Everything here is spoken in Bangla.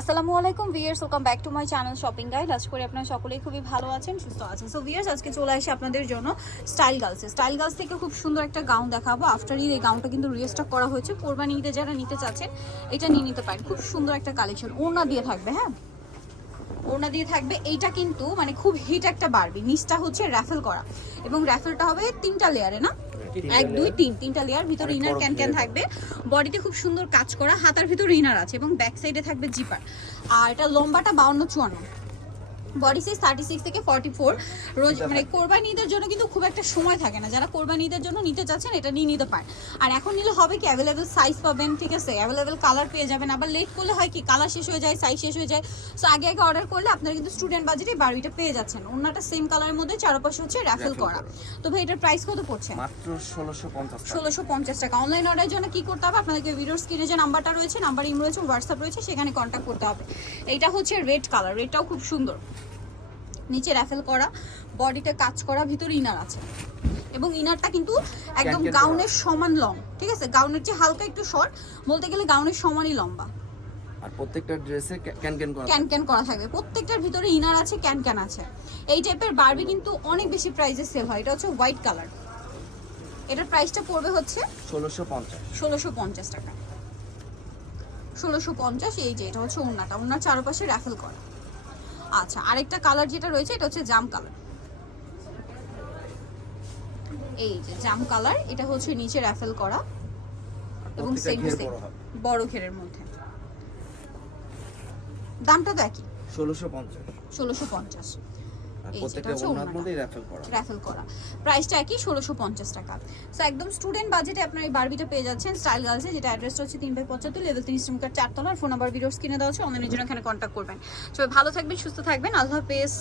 আসসালামু আলাইকুম viewers welcome back to my channel shopping guide আজ করে আপনারা সকলেই খুবই ভালো আছেন, সুস্থ আছেন। সো ভিয়ার্স আজকে চলে আসে আপনাদের জন্য স্টাইল গার্লসে স্টাইল গার্লস থেকে খুব সুন্দর একটা গাউন দেখাবো। আফটার ঈদ এই গাউনটা কিন্তু রিস্টক করা হয়েছে। কোরবানি ঈদে যারা নিতে চাচ্ছেন, এটা নিয়ে নিতে পারেন। খুব সুন্দর একটা কালেকশন ওড়না দিয়ে থাকবে হ্যাঁ? ওড়না দিয়ে থাকবে। এইটা কিন্তু মানে খুব হিট একটা বাড়বে নিচটা হচ্ছে র্যাফেল করা। এবং র্যাফেলটা হবে তিনটা লেয়ারে না? এক দুই তিন তিনটা লেয়ার ভিতরে ইনার ক্যান ক্যান থাকবে। বডিতে খুব সুন্দর কাজ করা হাতার ভিতরে ইনার আছে এবং ব্যাক সাইডে থাকবে জিপার আর এটা লম্বাটা বাউন্ন চুয়ান্ন। বডি সাইজ থার্টি সিক্স থেকে ফর্টি ফোর রোজ মানে কোরবানি ঈদের জন্য কিন্তু খুব একটা সময় থাকে না। যারা কোরবানি ঈদের জন্য নিতে চাচ্ছেন এটা নিয়ে নিতে পারেন। আর এখন নিলে হবে কি অ্যাভেলেবেল সাইজ পাবেন ঠিক আছে? অ্যাভেলেবেল কালার পেয়ে যাবেন। আবার লেট করলে হয় কি কালার শেষ হয়ে যায় সাইজ শেষ হয়ে যায়। সো আগে আগে অর্ডার করলে আপনারা কিন্তু স্টুডেন্ট বাজেটে বারবিটা পেয়ে যাচ্ছেন। অন্যটা সেম কালারের মধ্যে চারপাশে হচ্ছে র্যাফেল করা। তো ভাই এটার প্রাইস কত পড়ছে? মাত্র ষোলোশো পঞ্চাশ ষোলোশো পঞ্চাশ টাকা। অনলাইন অর্ডারের জন্য কি করতে হবে? আপনাদেরকে ভিডিওর স্ক্রিনে যে নাম্বারটা রয়েছে নাম্বার ইম রয়েছে হোয়াটসঅ্যাপ রয়েছে সেখানে কন্ট্যাক্ট করতে হবে। এইটা হচ্ছে রেড কালার রেডটাও খুব সুন্দর। নিচে র্যাফেল করা বডিতে কাজ করা ভিতরে ইনার আছে। এবং ইনারটা কিন্তু একদম গাউনের সমান লং ঠিক আছে? গাউনের চেয়ে হালকা একটু শর্ট বলতে গেলে গাউনের সমানই লম্বা। আর প্রত্যেকটা ড্রেসে ক্যান ক্যান করা ক্যান ক্যান করা থাকবে। প্রত্যেকটার ভিতরে ইনার আছে ক্যান ক্যান আছে। এই টাইপের বারবি কিন্তু অনেক বেশি প্রাইসে সেল হয়। এটা হচ্ছে হোয়াইট কালার এটার প্রাইসটা পড়বে হচ্ছে ষোলোশো পঞ্চাশ। ষোলোশো পঞ্চাশ টাকা। ষোলোশো পঞ্চাশ এই যে এটা হচ্ছে ওড়নাটা। ওড়নার চারপাশে র্যাফেল করা। আচ্ছা আরেকটা কালার যেটা রয়েছে এটা হচ্ছে জাম কালার এই যে জাম কালার এটা হচ্ছে নিচে র্যাফেল করা এবং সেম সেম বড় ঘেরের মধ্যে। দামটা তো একই। ষোলোশো পঞ্চাশ। ষোলোশো পঞ্চাশ। প্রত্যেকটা র্যাফেল করা। র্যাফেল করা। প্রাইসটা একই ষোলোশো পঞ্চাশ টাকা। সো একদম স্টুডেন্ট বাজেটে আপনার এই বারবিটা পেয়ে যাচ্ছেন স্টাইল গার্লসে যেটা অ্যাড্রেসটা হচ্ছে বাই লেভেল চারতলার। ফোন নাম্বার ভিডিওস কিনে দেওয়া হচ্ছে অনলাইনের জন্য এখানে কন্ট্যাক্ট করবেন। সবাই ভালো থাকবেন সুস্থ থাকবেন। আল্লাহ হাফেজ।